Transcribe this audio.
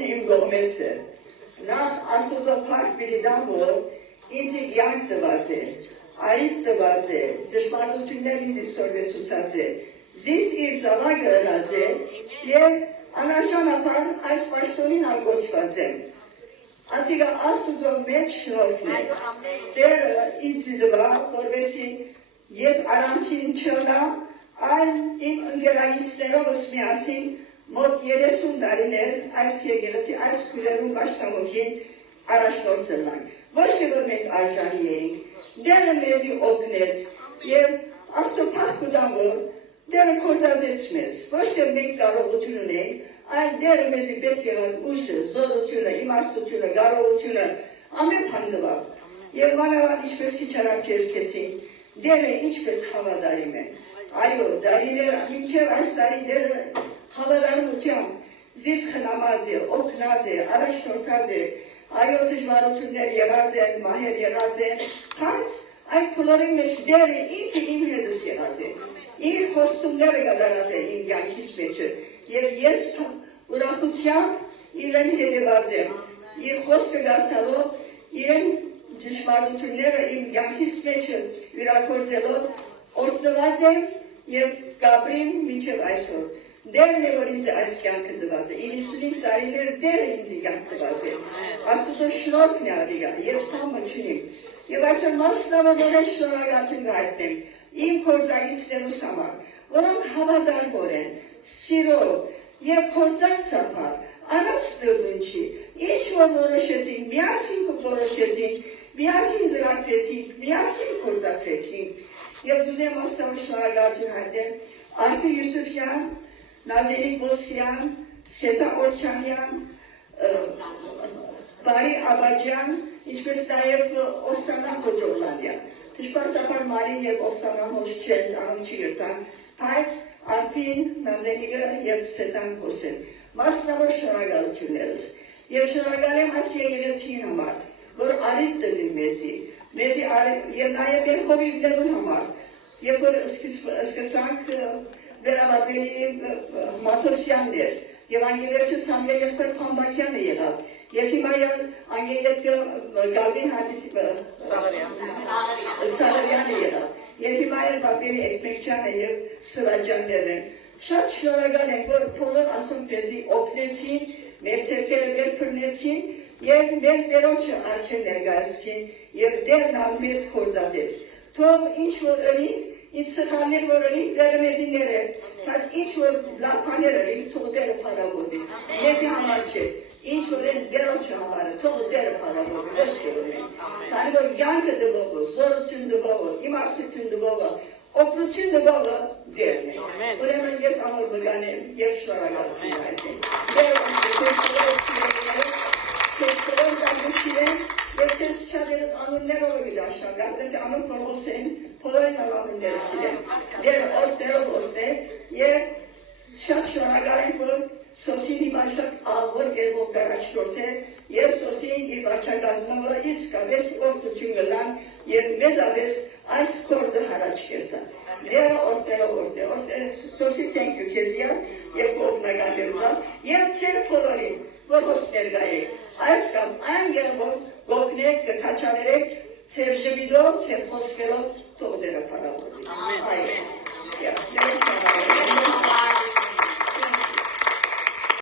Բոլորին իմ կողմից է։ Նախ Աստծո փառք պիտի տամ, որ ինձ կյանք տված է, այլ տված է, ճշմարտություններ ինձ սորվեցուցած է, զիս իր զավակը ըրած է և անարժանապար այս պաշտոնին արգոչված եմ։ Ասիկա Աստծո մեջ շնորհքն է։ Տերը ինձ դվա, որովհետեւ ես առանցին չլամ, այլ իմ ընկերակիցներովս միասին մոտ 30 տարիներ այս եկեղեցի այս քույրերուն պաշտամունքին առաջնորդելանք։ Ոչ թե որ մենք արժանի էինք, Տերը մեզի օգնեց եւ Աստծո փառք ուտամ, որ Տերը կործածեց մեզ, ոչ թե մենք կարողություն ունենք, այլ Տերը մեզի պետք եղած ուժը, զորությունը, իմաստությունը, կարողությունը ամեն բան տվավ։ Եվ մանավանդ ինչպես քիչ առաջ երգեցին, Տերը ինչպես հավատարիմ է։ Այո, տարիներ մինչև այս տարի Տերը հավատարմությամբ զիս խնամած է, օգնած է, առաջնորդած է, այո, դժվարություններ եղած են, մահեր եղած են, բայց այդ բոլորի մեջ Տերը ինքը իմ հետս եղած է։ Իր խոստումները կատարած է իմ կյանքիս մեջը, եւ ես ուրախությամբ իրեն հետևած եմ, իր խոսքը գարտալով իրեն ճշմարտությունները իմ կյանքիս մեջը յուրաքորձելով օրհնված եմ եւ կապրիմ մինչեւ այսօր։ Դերն է, որ ինձ այս կյանքը տված է, 95 տարիներ Դերը ինձ կյանք տված է, Աստծո շնորհքն է ադիգա, ես բանը չունիմ, եւ այսօր մասնավորապես շնորհակալություն կհայտնեմ իմ գործակիցներուս համար, որոնք հավատարմորեն են, սիրով եւ կործակցաբար, անաստեղություն չի, ինչ որ որոշեցինք, միասին որոշեցինք, միասին ծրագրեցինք, միասին կործակցեցինք, եւ ուզեմ մասնավոր շնորհակալություն հայտնել Արփի Յուսուֆյան, Նազենիկ Ոսկյան, Սետա Օրչանյան, Բարի Աբաջյան, ինչպես նաև Օսանա Խոջովլանյան։ Դժբախտաբար Մարին եւ Օսանան ոչ չեն ծանոթ չգրցան, բայց Արփին, Նազենիկը եւ Սետան Հոսեն։ Մասնավոր շնորհակալություններս։ Եվ շնորհակալ եմ այս եկեղեցին համար, որ արիտ տվի մեզի եւ նաև մեր հովիվներուն համար, երբ որ սկսանք վերաբերելի Մաթոսյաններ եւ անգերեջը Սամվել եղբայր Փամբակյանը եղավ եւ հիմա անգերեջը Գալվին Սարարյանը եղավ եւ հիմա բաբերի Էկմեկչյանը եւ Սրաջանները շատ շնորհակալ եմ որ բոլոր ասոնքեզի օգնեցին մեր ցերկերը վեր փռնեցին եւ մեր Տերոջը արժե ներկայացին եւ Տերն մեզ կործածեց թող ինչ որ ըրինք Ինչ սխալներ որ ըրինք Տերը մեզիներ է բայց ինչ որ լավ բաներ ըրինք թող Տերը փառավորվի մեզի համար չէ ինչ որ են Տերոջը համար է թող Տերը փառավորվի ոչ թե մենք քանի որ կյանքը դվողը զորություն դվողը իմաստություն դվողը օգնություն դվողը Տերն է ուրեմն ես ամոր բգանեմ եւ շնորհակալություն հայտնեմ Ես չադեր անուններով գիտաշնորհակալ, դեռ անուն փորոսեն, փորային անունները չիլեն, դեռ որդերով որդեր, եւ շատ շնորհակալ եմ, որ Սոսին հիմա շատ ավոր երբով առաջնորդ է, եւ Սոսին իր վարչակազմը իսկապես օրդություն գլան, եւ մեզավես այս գործը հարաճ կերտա։ Դեռ որդերով որդեր, Սոսի thank you քեզիա, եւ կողմնականներում, եւ ծեր փորորին, որ հոս ներգայեք, այս կամ այն երբով գոգնեք, կթաչաներեք, ծեր ժմիդով, ծեր խոսքերով, թող Տերը փառավորվի։ Ամեն։